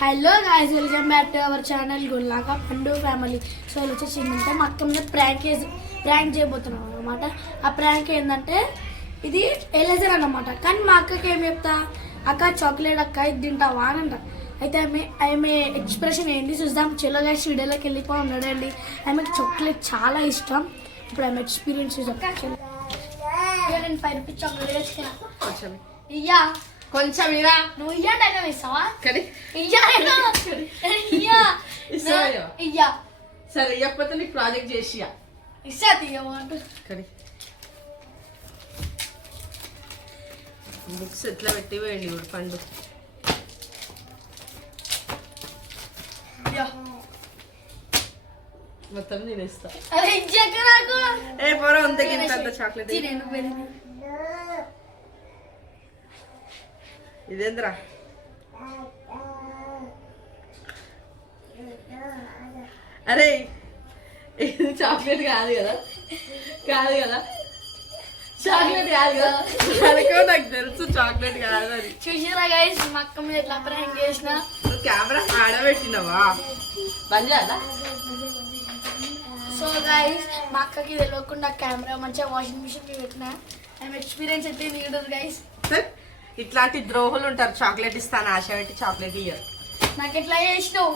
Hello guys, welcome back to our channel గుల్లాక పండు family. So వచ్చేసి ఏంటంటే మా అక్క మీద ప్రాంక్ చేయబోతున్నాం అనమాట. ఆ ప్రాంక్ ఏంటంటే ఇది ఎలేజర్ అన్నమాట. కానీ మా అక్కకి ఏం చెప్తా, అక్క చాక్లెట్ అక్క ఇది తింటావా అని అంట. అయితే ఆమె ఎక్స్ప్రెషన్ ఏంటి చూద్దాం. చలో గాయ్స్, వీడియోలోకి వెళ్ళిపోయి ఉన్నాడండి. ఆమెకి చాక్లెట్ చాలా ఇష్టం. ఇప్పుడు ఆమె ఎక్స్పీరియన్స్ చెప్తా. నేను 5 రూపీస్ చాక్లెట్ తెచ్చుకున్నా. ఇయ్యా కొంచెం ఇరా, నువ్వు ఇయ్యా ఇస్తావా? సరే ఇవ్వకపోతే నీకు ప్రాజెక్ట్ చేసి ఇస్తా తీయమంటు. బుక్స్ ఎట్లా పెట్టి వేయండి ఇప్పుడు పండు. మొత్తం నేను ఇస్తా. అరే ఇచ్చాక నాకు ఏ పోరా అంత చాక్లెట్ ఇదేంద్రా? అరే ఇది చాక్లెట్ కాదు కదా, చాక్లెట్ కాదు కదా. అనుకో, నాకు తెలుసు చాక్లెట్ కాదు అని. చూసిరా గైస్, మా అక్క మీద ఎట్లా ప్రాంక్ చేసిన. నువ్వు కెమెరా ఆడబెట్టినావా? బంద్ చేయాలా? సో గైస్, మా అక్కకి తెలియకుండా కెమెరా మంచిగా వాషింగ్ మిషన్ పెట్టిన. ఆమె ఎక్స్పీరియన్స్ అయితే లీడర్ గైస్. ఇట్లాంటి ద్రోహులు ఉంటారు. చాక్లెట్ ఇస్తాను ఆశ పెట్టి చాక్లెట్ ఇయ్యారు. నాకు ఎట్లా చేసినావు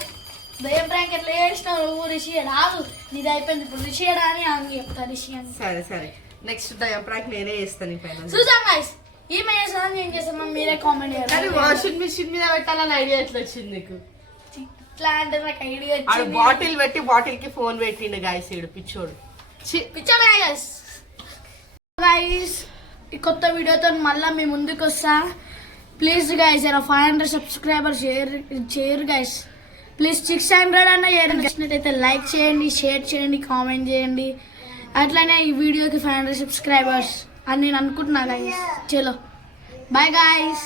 దయ్యం ప్రాంక్ ఎట్లా చేసినావు? నువ్వు రిషి రాదు, నీది అయిపోయింది. ఇప్పుడు రిషి అని అని చెప్తా. రిషి అని సరే నెక్స్ట్ దయ్యం ప్రాంక్ నేనే చేస్తాను. చూసాం గైస్, ఈమె చేస్తాను నేను చేస్తాను. మీరే కామెంట్ చేయాలి. వాషింగ్ మిషన్ మీద పెట్టాలని ఐడియా ఎట్లా వచ్చింది నీకు? ఇట్లా అంటే నాకు ఐడియా వచ్చింది. బాటిల్ పెట్టి బాటిల్ కి ఫోన్ పెట్టిండు గాయస్. ఈడు పిచ్చోడు పిచ్చోడు గైస్. గైస్, ఈ కొత్త వీడియోతో మళ్ళీ మీ ముందుకు వస్తా. ప్లీజ్ గైస్, 500 సబ్స్క్రైబర్స్ చేయరు గైస్. ప్లీజ్ 600 అన్న చేయడం. నచ్చినట్టయితే లైక్ చేయండి, షేర్ చేయండి, కామెంట్ చేయండి. అట్లానే ఈ వీడియోకి 500 సబ్స్క్రైబర్స్ అని నేను అనుకుంటున్నా గైస్. చలో బాయ్ గైస్.